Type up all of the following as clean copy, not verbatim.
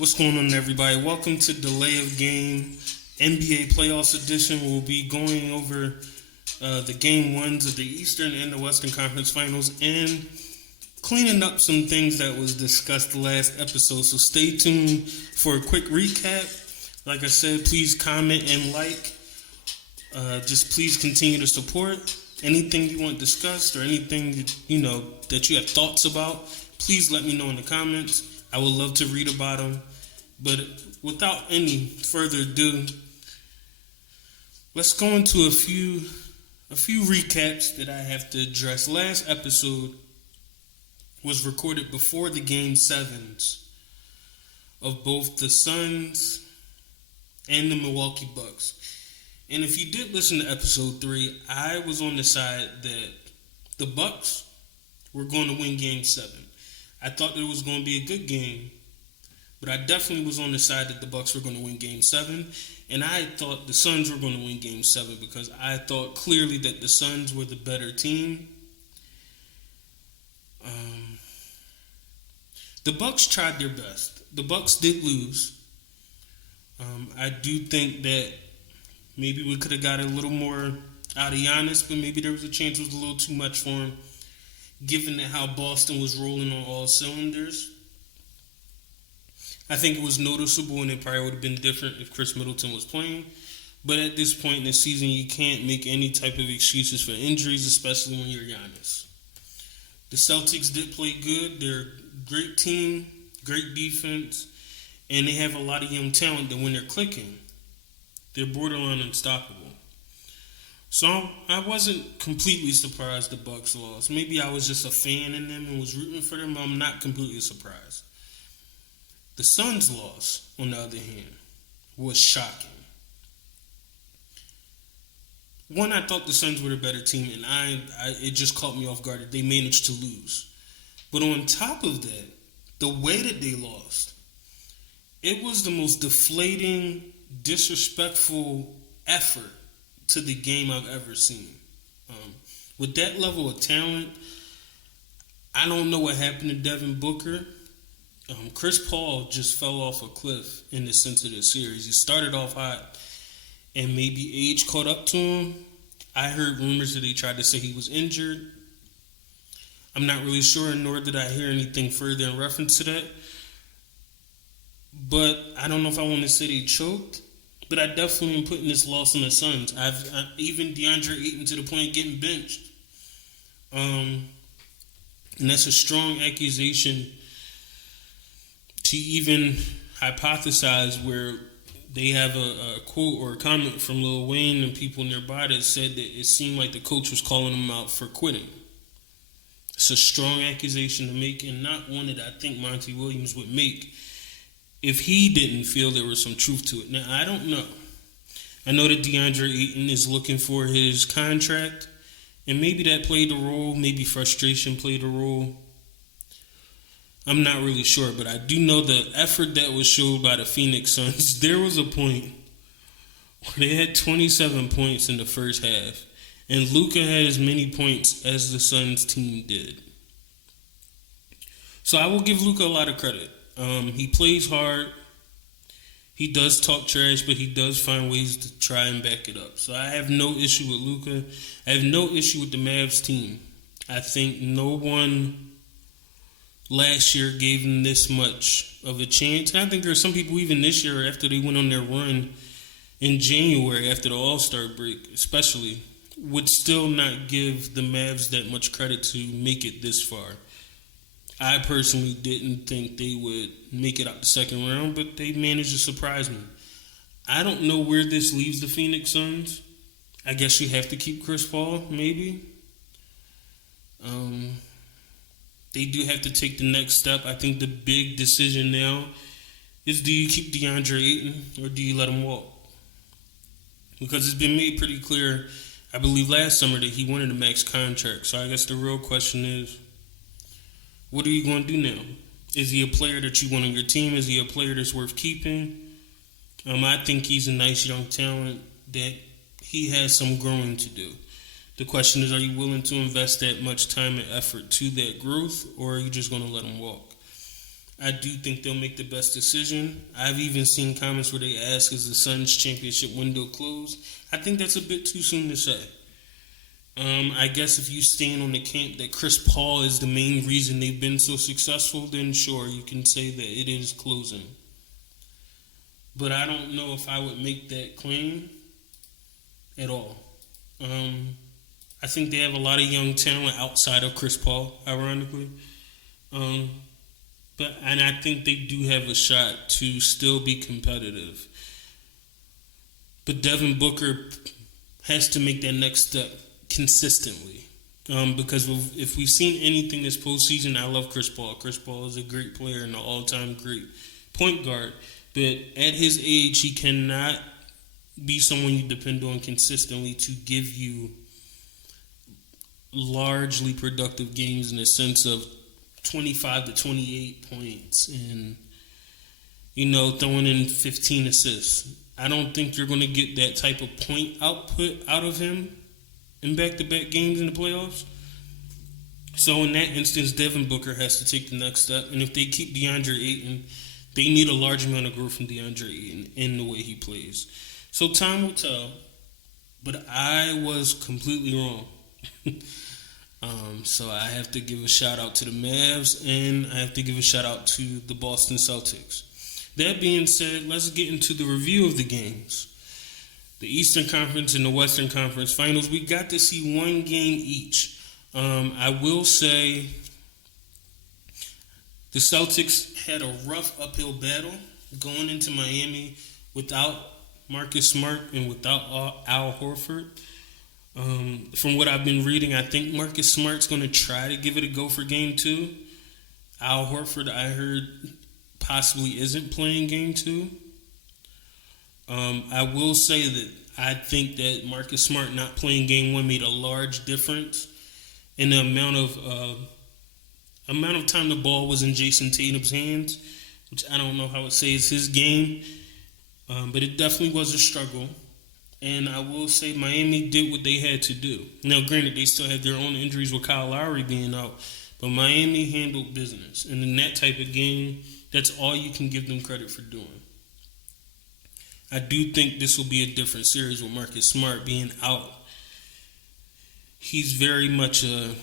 What's going on, everybody? Welcome to Delay of Game NBA Playoffs Edition. We'll be going over the game ones of the Eastern and the Western Conference Finals and cleaning up some things that was discussed last episode. So stay tuned for a quick recap. Like I said, please comment and like. Just please continue to support. Anything you want discussed or anything that you have thoughts about, please let me know in the comments. I would love to read about them. But without any further ado, let's go into a few recaps that I have to address. Last episode was recorded before the Game 7s of both the Suns and the Milwaukee Bucks. And if you did listen to episode 3, I was on the side that the Bucks were going to win Game 7. I thought it was going to be a good game, but I definitely was on the side that the Bucks were going to win Game 7. And I thought the Suns were going to win Game 7 because I thought clearly that the Suns were the better team. The Bucks tried their best. The Bucks did lose. I do think that maybe we could have got a little more out of Giannis, but maybe there was a chance it was a little too much for him, given that how Boston was rolling on all cylinders. I think it was noticeable, and it probably would have been different if Chris Middleton was playing. But at this point in the season, you can't make any type of excuses for injuries, especially when you're Giannis. The Celtics did play good. They're a great team, great defense, and they have a lot of young talent that when they're clicking, they're borderline unstoppable. So I wasn't completely surprised the Bucks lost. Maybe I was just a fan in them and was rooting for them, but I'm not completely surprised. The Suns' loss, on the other hand, was shocking. One, I thought the Suns were the better team, and it just caught me off guard that they managed to lose. But on top of that, the way that they lost, it was the most deflating, disrespectful effort to the game I've ever seen. With that level of talent, I don't know what happened to Devin Booker. Chris Paul just fell off a cliff in the sense of this series. He started off hot, and maybe age caught up to him. I heard rumors that they tried to say he was injured. I'm not really sure, nor did I hear anything further in reference to that. But I don't know if I want to say they choked, but I definitely am putting this loss on the Suns. Even DeAndre Ayton to the point of getting benched. And that's a strong accusation to even hypothesize, where they have a quote or a comment from Lil Wayne and people nearby that said that it seemed like the coach was calling him out for quitting. It's a strong accusation to make, and not one that I think Monty Williams would make if he didn't feel there was some truth to it. Now, I don't know. I know that DeAndre Ayton is looking for his contract, and maybe that played a role. Maybe frustration played a role. I'm not really sure, but I do know the effort that was showed by the Phoenix Suns. There was a point where they had 27 points in the first half, and Luka had as many points as the Suns team did. So I will give Luka a lot of credit. He plays hard. He does talk trash, but he does find ways to try and back it up. So I have no issue with Luka. I have no issue with the Mavs team. I think no one last year gave him this much of a chance. And I think there are some people even this year, after they went on their run in January, after the All-Star break especially, would still not give the Mavs that much credit to make it this far. I personally didn't think they would make it out the second round, but they managed to surprise me. I don't know where this leaves the Phoenix Suns. I guess you have to keep Chris Paul, maybe. They do have to take the next step. I think the big decision now is, do you keep DeAndre Ayton or do you let him walk? Because it's been made pretty clear, I believe last summer, that he wanted a max contract. So I guess the real question is, what are you going to do now? Is he a player that you want on your team? Is he a player that's worth keeping? I think he's a nice young talent that he has some growing to do. The question is, are you willing to invest that much time and effort to that growth, or are you just going to let him walk? I do think they'll make the best decision. I've even seen comments where they ask, is the Suns championship window closed? I think that's a bit too soon to say. I guess if you stand on the camp that Chris Paul is the main reason they've been so successful, then sure, you can say that it is closing. But I don't know if I would make that claim at all. I think they have a lot of young talent outside of Chris Paul, ironically. And I think they do have a shot to still be competitive. But Devin Booker has to make that next step consistently. Because if we've seen anything this postseason, I love Chris Paul. Chris Paul is a great player and an all-time great point guard. But at his age, he cannot be someone you depend on consistently to give you largely productive games in the sense of 25 to 28 points and, throwing in 15 assists. I don't think you're going to get that type of point output out of him in back-to-back games in the playoffs. So in that instance, Devin Booker has to take the next step. And if they keep DeAndre Ayton, they need a large amount of growth from DeAndre Ayton in the way he plays. So time will tell. But I was completely wrong. So I have to give a shout-out to the Mavs, and I have to give a shout-out to the Boston Celtics. That being said, let's get into the review of the games. The Eastern Conference and the Western Conference Finals, we got to see one game each. I will say the Celtics had a rough uphill battle going into Miami without Marcus Smart and without Al Horford. From what I've been reading, I think Marcus Smart's going to try to give it a go for Game 2. Al Horford, I heard, possibly isn't playing Game 2. I will say that I think that Marcus Smart not playing Game 1 made a large difference in the amount of time the ball was in Jason Tatum's hands, which I don't know how it saves his game, but it definitely was a struggle. And I will say Miami did what they had to do. Now, granted, they still had their own injuries with Kyle Lowry being out, but Miami handled business. And in that type of game, that's all you can give them credit for doing. I do think this will be a different series with Marcus Smart being out. He's very much a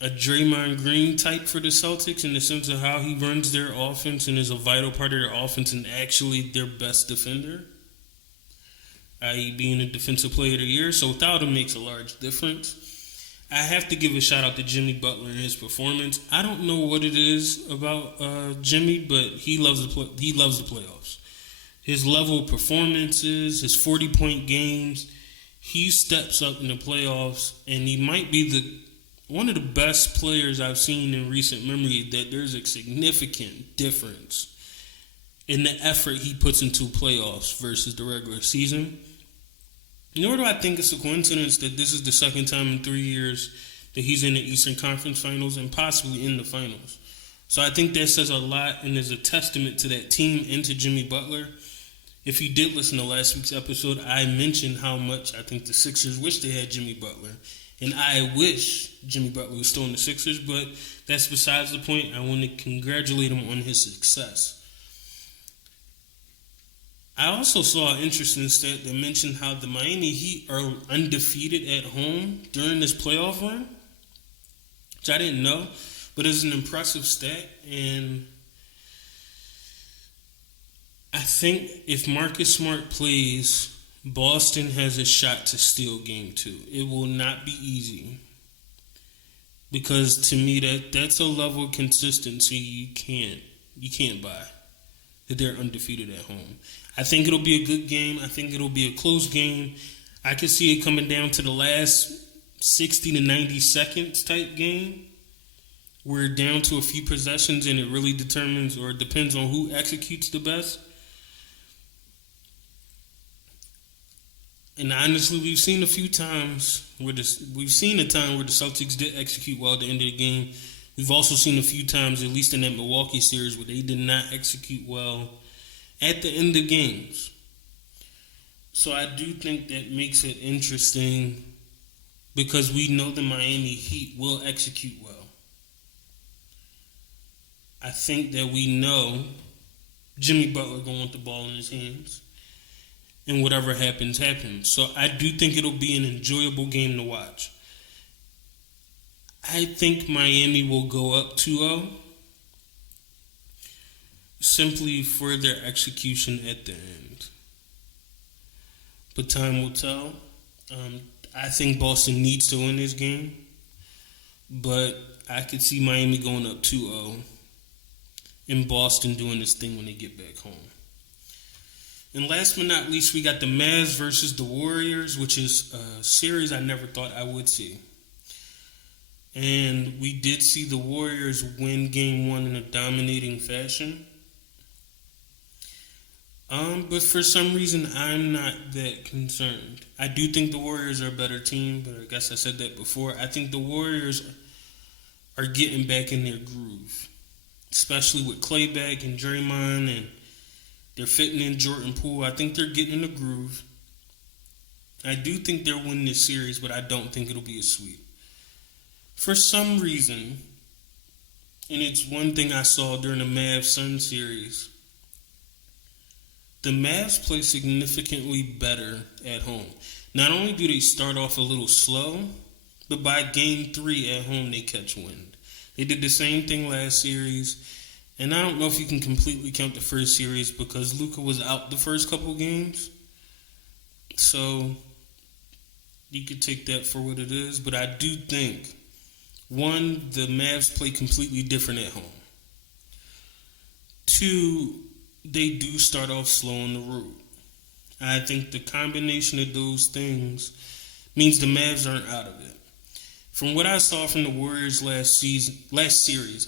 Draymond Green type for the Celtics in the sense of how he runs their offense and is a vital part of their offense and actually their best defender, i.e. being a defensive player of the year. So without him makes a large difference. I have to give a shout out to Jimmy Butler and his performance. I don't know what it is about Jimmy, but he loves the playoffs. His level of performances, his 40-point games, he steps up in the playoffs, and he might be one of the best players I've seen in recent memory. That there's a significant difference in the effort he puts into playoffs versus the regular season. Nor do I think it's a coincidence that this is the second time in 3 years that he's in the Eastern Conference Finals and possibly in the finals. So I think that says a lot and is a testament to that team and to Jimmy Butler. If you did listen to last week's episode, I mentioned how much I think the Sixers wish they had Jimmy Butler. And I wish Jimmy Butler was still in the Sixers, but that's besides the point. I want to congratulate him on his success. I also saw an interesting stat that mentioned how the Miami Heat are undefeated at home during this playoff run, which I didn't know, but it's an impressive stat. And I think if Marcus Smart plays, Boston has a shot to steal Game 2. It will not be easy. Because to me, that's a level of consistency you can't buy. That they're undefeated at home. I think it'll be a good game. I think it'll be a close game. I could see it coming down to the last 60 to 90 seconds type game. We're down to a few possessions and it really determines or depends on who executes the best. And honestly, we've seen a time where the Celtics did execute well at the end of the game. We've also seen a few times, at least in that Milwaukee series, where they did not execute well at the end of games. So I do think that makes it interesting because we know the Miami Heat will execute well. I think that we know Jimmy Butler gonna want the ball in his hands, and whatever happens, happens. So I do think it'll be an enjoyable game to watch. I think Miami will go up 2-0 simply for their execution at the end. But time will tell. I think Boston needs to win this game, but I could see Miami going up 2-0 and Boston doing this thing when they get back home. And last but not least, we got the Mavs versus the Warriors, which is a series I never thought I would see. And we did see the Warriors win Game 1 in a dominating fashion. But for some reason, I'm not that concerned. I do think the Warriors are a better team, but I guess I said that before. I think the Warriors are getting back in their groove, especially with Clay back and Draymond, and they're fitting in Jordan Poole. I think they're getting in the groove. I do think they'll win this series, but I don't think it'll be a sweep. For some reason, and it's one thing I saw during the Mavs-Suns series, the Mavs play significantly better at home. Not only do they start off a little slow, but by Game 3 at home, they catch wind. They did the same thing last series, and I don't know if you can completely count the first series because Luka was out the first couple games. So you could take that for what it is, but I do think, one, the Mavs play completely different at home. Two, they do start off slow on the road. I think the combination of those things means the Mavs aren't out of it. From what I saw from the Warriors last series,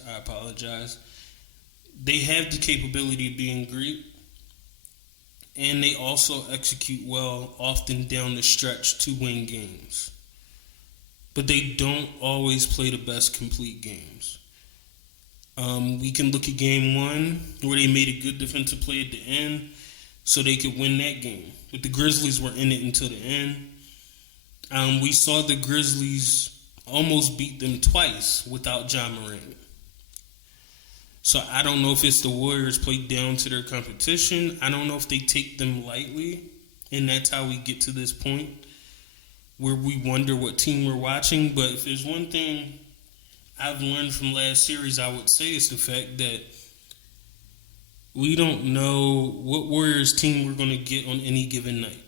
they have the capability of being great, and they also execute well, often down the stretch to win games. But they don't always play the best complete games. We can look at Game 1, where they made a good defensive play at the end so they could win that game. But the Grizzlies were in it until the end. We saw the Grizzlies almost beat them twice without Ja Morant. So I don't know if it's the Warriors play down to their competition. I don't know if they take them lightly, and that's how we get to this point where we wonder what team we're watching. But if there's one thing I've learned from last series, I would say it's the fact that we don't know what Warriors team we're going to get on any given night.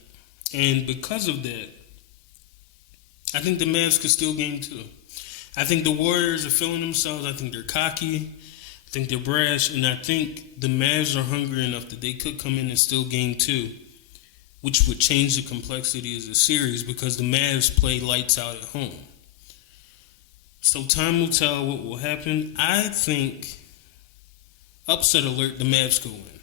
And because of that, I think the Mavs could steal Game 2. I think the Warriors are feeling themselves. I think they're cocky. I think they're brash. And I think the Mavs are hungry enough that they could come in and steal Game 2, which would change the complexity of the series because the Mavs play lights out at home. So time will tell what will happen. I think, upset alert, the Mavs could win.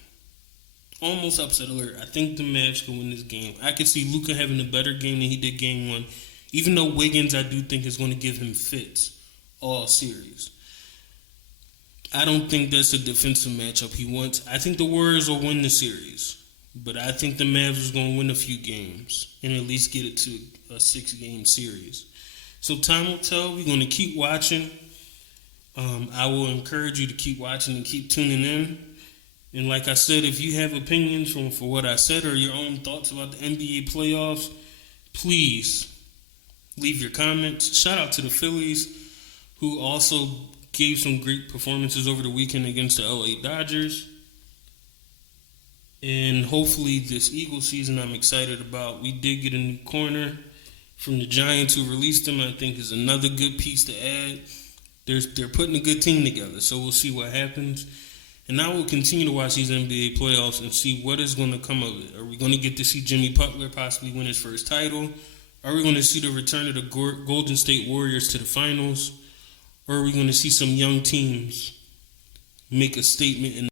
Almost upset alert. I think the Mavs could win this game. I could see Luka having a better game than he did Game 1. Even though Wiggins, I do think, is going to give him fits all series. I don't think that's a defensive matchup he wants. I think the Warriors will win the series. But I think the Mavs is going to win a few games and at least get it to a 6-game series. So time will tell. We're going to keep watching. I will encourage you to keep watching and keep tuning in. And like I said, if you have opinions for what I said or your own thoughts about the NBA playoffs, please leave your comments. Shout out to the Phillies, who also gave some great performances over the weekend against the LA Dodgers. And hopefully this Eagles season I'm excited about. We did get a new corner from the Giants who released him. I think is another good piece to add. They're putting a good team together, so we'll see what happens. And I will continue to watch these NBA playoffs and see what is going to come of it. Are we going to get to see Jimmy Butler possibly win his first title? Are we going to see the return of the Golden State Warriors to the finals? Or are we going to see some young teams make a statement in